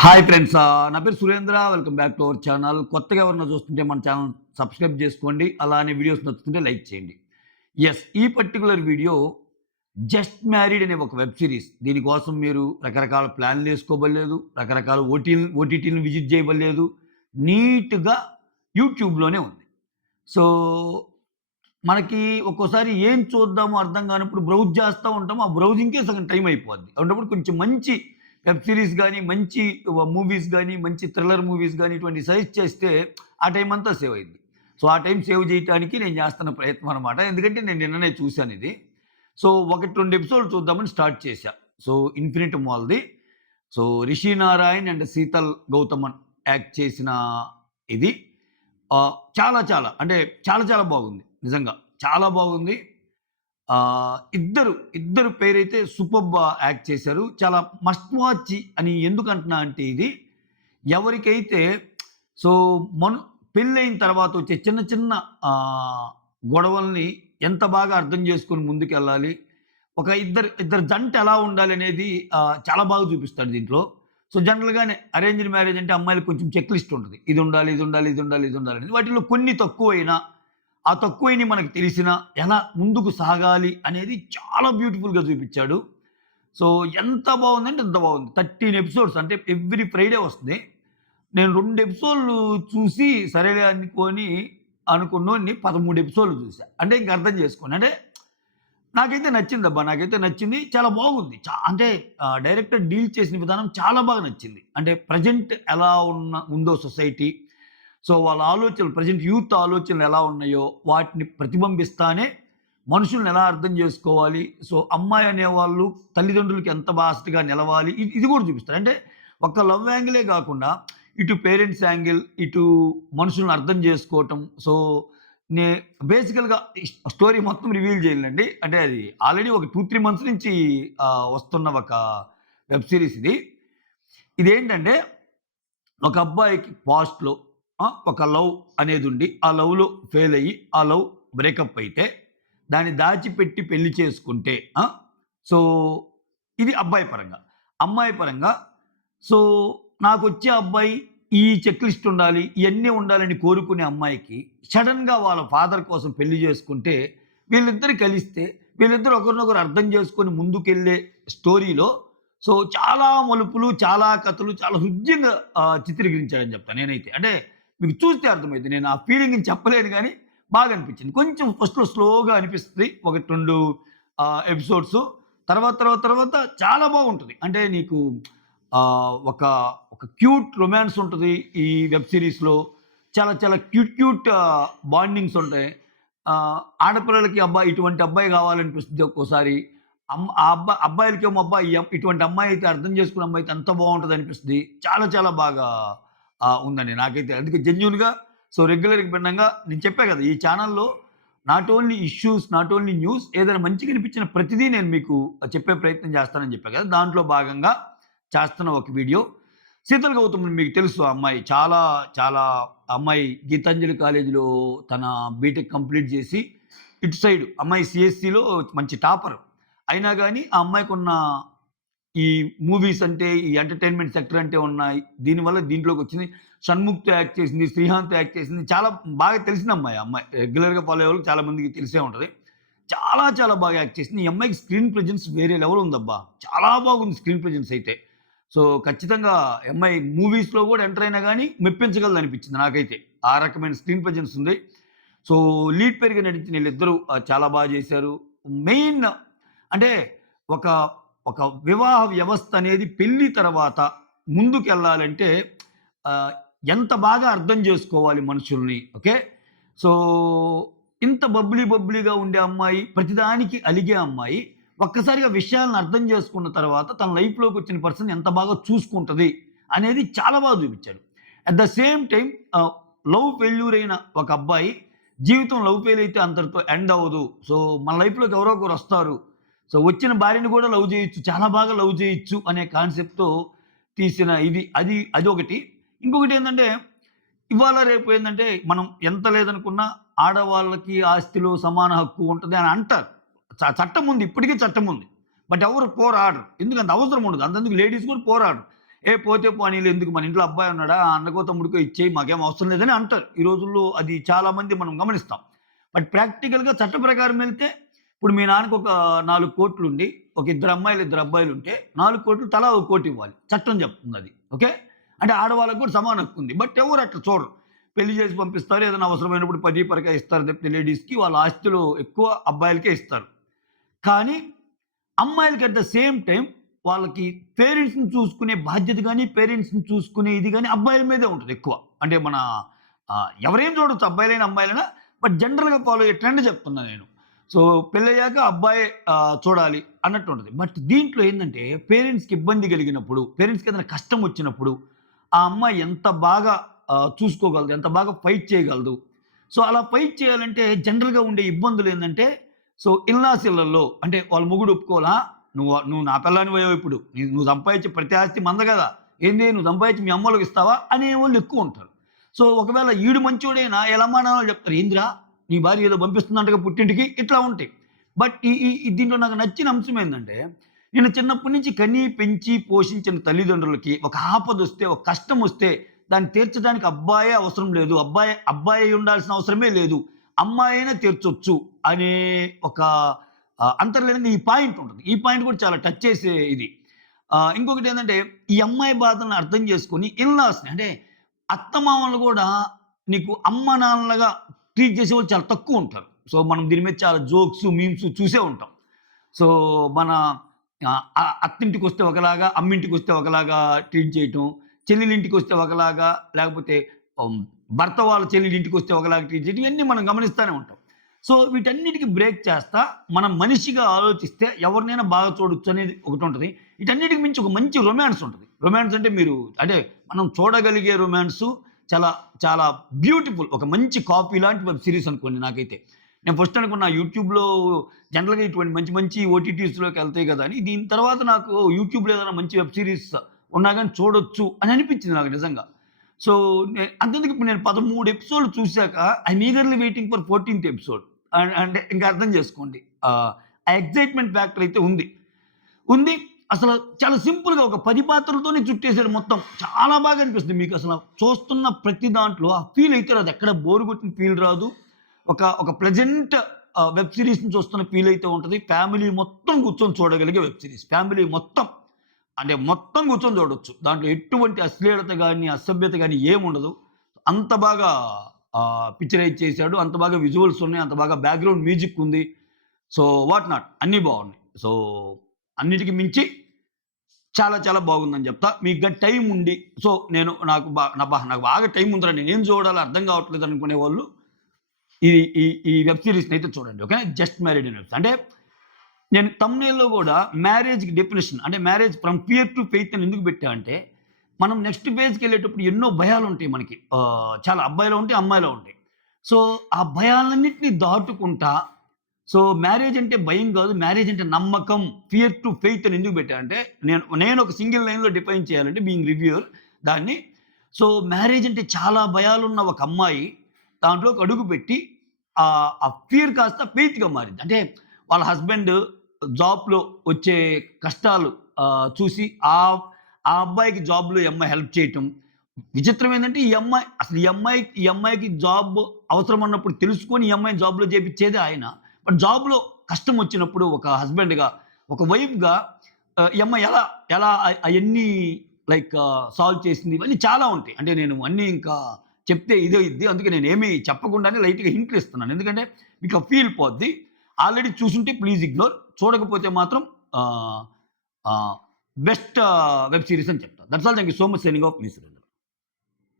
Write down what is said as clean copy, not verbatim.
Hi friends, నా పేరు Surendra. Welcome back to our channel. కొత్తగా ఎవరైనా చూస్తుంటే మన ఛానల్ సబ్స్క్రైబ్ చేసుకోండి. అలానే వీడియోస్ నచ్చుతుంటే లైక్ చేయండి. ఈ పర్టిక్యులర్ వీడియో జస్ట్ మ్యారీడ్ అనే ఒక వెబ్ సిరీస్. దీనికోసం మీరు రకరకాల ప్లాన్లు వేసుకోబడలేదు, రకరకాల ఓటీటీలను విజిట్ చేయబడలేదు. నీట్‌గా యూట్యూబ్‌లోనే ఉంది. సో, మనకి ఒక్కోసారి ఏం చూద్దామో అర్థం కానప్పుడు బ్రౌజ్ చేస్తా ఉంటాం. ఆ బ్రౌజింగ్‌కే సగం టైం అయిపోద్ది. అలాంటప్పుడు కొంచెం మంచి వెబ్ సీరీస్ గాని, మంచి మూవీస్ గాని, మంచి థ్రిల్లర్ మూవీస్ గాని ఇటువంటివి సజెస్ట్ చేస్తే ఆ టైం అంతా సేవ్ అయింది. సో, ఆ టైం సేవ్ చేయటానికి నేను చేస్తున్న ప్రయత్నం అనమాట. ఎందుకంటే నేను నిన్ననే చూసానిది. సో, 1, 2 ఎపిసోడ్‌లు చూద్దామని స్టార్ట్ చేశా. సో, 'ఇన్ఫినిట్ మాల్‌ది'. So, Rishi Narayan and Sheetal Gauthaman act చేసిన ఇది. చాలా బాగుంది. నిజంగా చాలా బాగుంది. ఇద్దరు పేరైతే సూపర్బ్ యాక్ట్ చేశారు. చాలా మస్ట్ వాచ్ అని ఎందుకంటున్నా అంటే ఇది ఎవరికైతే సో, మను పెళ్ళైన తర్వాత వచ్చే చిన్న చిన్న గొడవల్ని ఎంత బాగా అర్థం చేసుకొని ముందుకెళ్ళాలి. ఒక ఇద్దరు జంట ఎలా ఉండాలనేది చాలా బాగా చూపిస్తాడు దీంట్లో. సో, జనరల్‌గానే అరేంజ్డ్ మ్యారేజ్ అంటే అమ్మాయిలకి కొంచెం చెక్ లిస్ట్ ఉంటది. ఇది ఉండాలి, ఇది ఉండాలి, ఇది ఉండాలి, ఇది ఉండాలి అనేది. వాటిలో కొన్ని తక్కువైనా ఆ తక్కువైనయి మనకు తెలిసినా ఎలా ముందుకు సాగాలి అనేది చాలా బ్యూటిఫుల్‌గా చూపిచ్చాడు. సో, ఎంత బావుందంటే అంత బావుంది. 13 ఎపిసోడ్స్ అంటే ఎవ్రీ ఫ్రైడే వస్తుంది. నేను 2 ఎపిసోడ్‌లు చూసి సరేలే అనుకున్నోడిని 13 ఎపిసోడ్‌లు చూసా. అంటే ఇంక అర్థం చేసుకోండి. అంటే నాకైతే నచ్చిందబ్బా! నాకైతే నచ్చింది. చాలా బాగుంది. అంటే డైరెక్టర్ డీల్ చేసిన విధానం చాలా బాగా నచ్చింది. అంటే ప్రెజెంట్ ఎలా ఉందో సొసైటీ, సో, వాళ్ళ ఆలోచనలు ప్రెజెంట్ యూత్ ఆలోచనలు ఎలా ఉన్నాయో వాటిని ప్రతిబింబిస్తానే మనుషుల్ని ఎలా అర్థం చేసుకోవాలి. సో, అమ్మాయి అనేవాళ్ళు తల్లిదండ్రులకి ఎంత బాసటగా నిలవాలి. ఇది కూడా చూపిస్తారు. అంటే ఒక లవ్ యాంగిలే కాకుండా ఇటు పేరెంట్స్ యాంగిల్, ఇటు మనుషుల్ని అర్థం చేసుకోవటం. సో, నే బేసికల్‌గా ఈ స్టోరీ మొత్తం రివీల్ చేయనులెండి. అంటే అది ఆల్రెడీ ఒక 2, 3 మంత్స్ నుంచి వస్తున్న ఒక వెబ్ సీరీస్ ఇది. ఇదేంటంటే ఒక అబ్బాయికి పాస్ట్‌లో ఒక లవ్ అనేదుండి, ఆ లవ్‌లో ఫెయిల్ అయ్యి, ఆ లవ్ బ్రేకప్ అయితే, దాన్ని దాచిపెట్టి పెళ్లి చేసుకుంటే సో, ఇది అబ్బాయి పరంగా. అమ్మాయి పరంగా సో, నాకొచ్చే అబ్బాయి ఈ చెక్ లిస్ట్ ఉండాలి, ఇయన్నీ ఉండాలని కోరుకునే అమ్మాయికి సడెన్‌గా వాళ్ళ ఫాదర్ కోసం పెళ్లి చేసుకుంటే, వీళ్ళిద్దరు కలిస్తే, వీళ్ళిద్దరూ ఒకరినొకరు అర్థం చేసుకొని ముందుకెళ్ళే స్టోరీలో సో, చాలా మలుపులు, చాలా కథలు, చాలా హృద్యంగా చిత్రీకరించాడని చెప్తా నేనైతే. అంటే మీకు చూస్తే అర్థమైద్ది. నేను ఆ ఫీలింగ్‌ని చెప్పలేను గానీ, బాగా అనిపించింది. కొంచెం ఫస్ట్‌లో స్లోగా అనిపిస్తది. 1, 2 ఎపిసోడ్సు. తర్వాత చాలా బాగుంటది. అంటే నీకు ఒక క్యూట్ రొమాన్స్ ఉంటది ఈ వెబ్ సీరీస్‌లో. చాలా క్యూట్ బాండింగ్స్ ఉంటాయి. ఆడపిల్లలకి ఇటువంటి అబ్బాయి కావాలనిపిస్తది ఒక్కోసారి. అబ్బాయిలకేమో ఇటువంటి అమ్మాయి అయితే అర్థం చేసుకునే అమ్మాయి అయితే ఎంత బావుంటదనిపిస్తది. చాలా బాగా ఉందండి నాకైతే. అందుకే జెన్యూన్‌గా సో, రెగ్యులర్‌గా భిన్నంగా నేను చెప్పా కదా! ఈ ఛానెల్‌లో not only issues, not only news ఏదైనా మంచిగా అనిపించిన ప్రతిదీ నేను మీకు చెప్పే ప్రయత్నం చేస్తానని చెప్పా కదా! దాంట్లో భాగంగా చేస్తున్న ఒక వీడియో. శీతల్ గౌతమ్ మీకు తెలుసు ఆ అమ్మాయి. చాలా అమ్మాయి గీతాంజలి కాలేజీలో తన బీటెక్ కంప్లీట్ చేసి, ఇటు సైడ్ అమ్మాయి సీఎస్‌సిలో మంచి టాపర్. అయినా గాని ఆ అమ్మాయికున్న ఈ మూవీస్ అంటే, ఈ ఎంటర్‌టైన్‌మెంట్ సెక్టర్ అంటే దీనివల్ల దీంట్లోకొచ్చింది. షణ్ముఖ్‌తో యాక్ట్ చేసింది, శ్రీహాంత్‌తో యాక్ట్ చేసింది. చాలా బాగా తెలిసిన అమ్మాయి ఆ అమ్మాయి. రెగ్యులర్‌గా ఫాలో అయ్యేవాళ్ళకి చాలా మందికి తెలిసే ఉంటది. చాలా బాగా యాక్ట్ చేసింది. ఈ అమ్మాయికి స్క్రీన్ ప్రెజెన్స్ వేరే లెవెల్ ఉందబ్బా! చాలా బాగుంది స్క్రీన్ ప్రెజెన్స్ అయితే. సో, ఖచ్చితంగా ఈ అమ్మాయి మూవీస్‌లో కూడా ఎంటర్ అయినా గాని మెప్పించగలదనిపించింది నాకైతే. ఆ రకమైన స్క్రీన్ ప్రెజెన్స్ ఉంది. సో, లీడ్ పెరిగి నటించిన ఈళ్ళిద్దరూ చాలా బాగా చేశారు. మెయిన్ అంటే ఒక ఒక వివాహ వ్యవస్థ అనేది పెళ్లి తర్వాత ముందుకెళ్ళాలంటే ఆహ్, ఎంత బాగా అర్థం చేసుకోవాలి మనుషుల్ని. ఓకే. సో, ఇంత బబ్లీగా ఉండే అమ్మాయి, ప్రతిదానికి అలిగే అమ్మాయి, ఒక్కసారిగా విషయాలను అర్థం చేసుకున్న తర్వాత తన లైఫ్‌లోకి వచ్చిన పర్సన్ ఎంత బాగా చూసుకుంటది అనేది చాలా బాగా చూపించాడు. At the same time love failure అయిన ఒక అబ్బాయి జీవితం లవ్ ఫెయిల్ అయితే అంతటితో ఎండ్ అవ్వదు. సో, మన లైఫ్‌లోకి ఎవరో ఒకరు వస్తారు. సో, వచ్చిన భార్యని కూడా లవ్ చేయొచ్చు. చాలా బాగా లవ్ చేయొచ్చు అనే కాన్సెప్ట్‌తో తీసిన అదొకటి. ఇంకొకటేందంటే, ఇవాళ రేపు ఏందంటే, మనం ఎంత లేదనుకున్నా ఆడవాళ్ళకి ఆస్తిలో సమాన హక్కు ఉంటది అని అంటారు. చట్టం ఉంది. ఇప్పటికీ చట్టం ఉంది. బట్ ఎవరు పోరాడరు. ఎందుకంత అవసరం ఉండదు. అంతెందుకు లేడీస్ కూడా పోరాడరు. పోతే పోనీలే ఎందుకు మన ఇంట్లో అబ్బాయి ఉన్నాడా, ఆ అన్నకో తమ్ముడికో ఇచ్చేయి మాకేం అవసరం లేదని అంటారు. ఈ రోజుల్లో అది చాలామంది మనం గమనిస్తాం. బట్ ప్రాక్టికల్‌గా చట్ట ప్రకారం వెళ్తే ఇప్పుడు మీ నాన్నకి ఒక 4,00,00,000 ఉండి, ఒక ఇద్దరు అమ్మాయిలు, ఇద్దరు అబ్బాయిలుంటే 4,00,00,000 తలా ఒక 1,00,00,000 ఇవ్వాలి. చట్టం చెప్తుందది. ఓకే. అంటే ఆడవాళ్ళకి కూడా సమాన హక్కు ఉంది. బట్ ఎవరు అట్లా చూడరు. పెళ్లి చేసి పంపిస్తారు. ఏదైనా అవసరమైనప్పుడు 10, 10 ఇస్తారు తప్పితే లేడీస్‌కి వాళ్ళ ఆస్తులు ఎక్కువ అబ్బాయిలకే ఇస్తారు. కానీ అమ్మాయిలకి అట్ ద సేమ్ టైమ్ వాళ్ళకి పేరెంట్స్‌ని చూసుకునే బాధ్యత గాని, పేరెంట్స్‌ని చూసుకునే ఇది గాని అబ్బాయిల మీదే ఉంటది ఎక్కువ. అంటే మన ఎవరైనా చూడొచ్చు అబ్బాయిలైనా, అమ్మాయిలైనా. బట్ జనరల్‌గా ఫాలో అయ్యే ట్రెండ్ చెప్తున్నా నేను. సో, పెళ్ళయ్యాక అబ్బాయే చూడాలి అన్నట్టు ఉంటది. బట్ దీంట్లో ఏందంటే పేరెంట్స్‌కి ఇబ్బంది కలిగినప్పుడు, పేరెంట్స్‌కి ఏదైనా కష్టం వచ్చినప్పుడు, ఆ అమ్మాయి ఎంత బాగా చూసుకోగలదు, ఎంత బాగా ఫైట్ చేయగలదు. సో, అలా ఫైట్ చేయాలంటే జనరల్‌గా ఉండే ఇబ్బందులేందంటే, సో, ఇల్లాస్ ఇళ్ళల్లో అంటే వాళ్ళ మొగుడు ఒప్పుకోలా, నువ్వు నా పెళ్ళానివయ్యావు ఇప్పుడు. నువ్వు సంపాదించే ప్రతి ఆస్తి మంద గదా! ఏంది నువ్వు సంపాదించి మీ అమ్మోళ్ళకి ఇస్తావా? అనేవాళ్ళు ఎక్కువుంటారు. సో, ఒకవేళ ఈడు మంచోడైనా ఈళ్ళ అమ్మానాన్నలు చెప్తారు. ఏందిరా నీ భార్య ఏదో పంపిస్తుందంటగా పుట్టింటికి ఇట్లా ఉంటాయి. బట్ ఈ ఈ దీంట్లో నాకు నచ్చిన అంశం ఏందంటే, నేను చిన్నప్పటి నుంచి కని, పెంచి, పోషించిన తల్లిదండ్రులకి ఒక ఆపదొస్తే, ఒక కష్టమొస్తే దాన్ని తీర్చడానికి అబ్బాయే అవసరం లేదు. అబ్బాయి ఉండాల్సిన అవసరమే లేదు. అమ్మాయైనా తీర్చొచ్చు అనే ఒక అంతర్లీనంగా ఈ పాయింట్ ఉంటది. ఈ పాయింట్ కూడా చాలా టచ్ చేసే ఇది. ఇంకొకటేంటంటే ఈ అమ్మాయి బాధలను అర్థం చేసుకొని ఇన్‌లాస్‌ని అంటే అత్తమామలు గూడా నీకు అమ్మ నాన్నలుగా ట్రీట్ చేసేవాళ్ళు చాలా తక్కువుంటారు. సో, మనం దీని మీద చాలా జోక్స్, మీమ్స్ చూసే ఉంటాం. సో, మన అత్తింటికొస్తే ఒకలాగా, అమ్మింటికొస్తే ఒకలాగా ట్రీట్ చేయటం, చెల్లెలింటికొస్తే ఒకలాగా, లేకపోతే హ్మ్, భర్త వాళ్ళ చెల్లెలింటికొస్తే ఒకలాగా ట్రీట్ చేయడం ఇవన్నీ మనం గమనిస్తానే ఉంటాం. సో, వీటన్నిటికి బ్రేక్ చేస్తా మనం మనిషిగా ఆలోచిస్తే ఎవరినైనా బాగా చూడొచ్చు అనేది ఒకటుంటది. వీటన్నిటికి మించి ఒక మంచి రొమాన్స్ ఉంటది. రొమాన్స్ అంటే అంటే మనం చూడగలిగే రొమాన్సు చాలా చాలా బ్యూటిఫుల్. ఒక మంచి కాపీ లాంటి వెబ్ సీరీస్ అనుకోండి నాకైతే. నేను ఫస్ట్ అనుకున్నా యూట్యూబ్‌లో జనరల్‌గా ఇటువంటి మంచి మంచి ఓటీటీస్‌లోకి ఎళ్తాయి కదా! అని. దీని తర్వాత నాకు యూట్యూబ్‌లో ఏదైనా మంచి వెబ్ సీరీస్ ఉన్నా గాని చూడొచ్చు అని అనిపించింది నాకు నిజంగా. సో, అంతెందుకు ఇప్పుడు నేను 13 ఎపిసోడ్‌లు చూసాక ఐయామ్ ఈగర్‌లీ వెయిటింగ్ ఫర్ 14థ్ ఎపిసోడ్. అంటే ఇంకా అర్థం చేసుకోండి. ఆ ఎక్సైట్‌మెంట్ ఫ్యాక్టర్ అయితే ఉంది. ఉంది. అసలు చాలా సింపుల్‌గా ఒక 10 పాత్రలతోనే చుట్టేసాడు మొత్తం. చాలా బాగా అనిపిస్తుంది. మీకసల చూస్తున్న ప్రతి దాంట్లో ఆ ఫీల్ అయితే రాదు. ఎక్కడ బోర్ కొట్టిన ఫీల్ రాదు. ఒక ప్లెజెంట్ వెబ్ సీరీస్‌ని చూస్తున్న ఫీల్ అయితే ఉంటది. ఫ్యామిలీ మొత్తం కూర్చొని చూడగలిగే వెబ్ సీరీస్. ఫ్యామిలీ మొత్తం అంటే మొత్తం కూర్చొని చూడొచ్చు. దాంట్లో ఎటువంటి అశ్లీలత గాని, అసభ్యత గాని ఏముండదు. అంత బాగా పిక్చరైజ్ చేశాడు. అంత బాగా విజువల్స్ ఉన్నాయి. అంత బాగా బ్యాక్‌గ్రౌండ్ మ్యూజిక్ ఉంది. సో, వాట్ నాట్ అన్నీ బాగున్నాయి. సో, అన్నిటికి మించి చాలా చాలా బాగుందని చెప్తా. మీకు గాని టైం ఉండి సో, నేను నాకు బాగా టైం ఉందిరా నేనేం చూడాలో అర్థం కావట్లేదు అనుకునేవాళ్ళు ఈ ఈ ఈ వెబ్ సీరీస్‌నైతే చూడండి. ఓకేనా. Just married in webs. అంటే నేను థంబ్‌నెయిల్‌లో గూడా మ్యారేజ్‌కి డెఫినిషన్ అంటే marriage from fear to faith అని ఎందుకు పెట్టా అంటే, మనం నెక్స్ట్ ఫేజ్‌కెళ్ళేటప్పుడు ఎన్నో భయాలుంటాయి మనకి. చాలా అబ్బాయిలో ఉంటాయి, అమ్మాయిలో ఉంటాయి. సో, ఆ భయాలన్నిటిని దాటుకుంటా సో, మ్యారేజ్ అంటే భయం గాదు. మ్యారేజ్ అంటే నమ్మకం. ఫియర్ టు ఫెయిత్ అని ఎందుకు పెట్టా అంటే, నేను ఒక సింగిల్ లైన్‌లో డిఫైన్ చేయాలంటే బీయింగ్ రివ్యూయర్ దాన్ని. సో, మ్యారేజ్ అంటే చాలా భయాలున్న ఒక అమ్మాయి దాంట్లోకి అడుగుపెట్టి ఆ ఫియర్ కాస్త ఫెయిత్‌గా మారింది. అంటే వాళ్ళ హస్బెండ్ జాబ్‌లో వచ్చే కష్టాలు చూసి ఆ అబ్బాయికి జాబ్‌లో ఈ అమ్మాయి హెల్ప్ చేయటం. విచిత్రం ఏందంటే ఈ అమ్మాయికి జాబ్ అవసరం అన్నప్పుడు తెలుసుకొని ఈ అమ్మాయిని జాబ్‌లో చేపిచ్చేదే ఆయన. బట్ జాబ్‌లో కష్టం వచ్చినప్పుడు ఒక హస్బెండ్‌గా, ఒక వైఫ్‌గా ఈ అమ్మాయి ఎలా అయన్నీ లైక్ సాల్వ్ చేసింది. ఇవన్నీ చాలా ఉంటాయి. అంటే నేను అన్నీ ఇంకా చెప్తే ఇదే ఇద్ది. అందుకే నేనేమి చెప్పకుండానే లైట్‌గా హింట్లు ఇస్తున్నాను. ఎందుకంటే మీకు ఆ ఫీల్ పోద్ది. ఆల్రెడీ చూసుంటే ప్లీజ్ ఇగ్నోర్. చూడకపోతే మాత్రం ఆహ్, ఆహ్, బెస్ట్ వెబ్ సీరీస్ అని చెప్తా. That's all. Thank you so much. Signing off me Surendra.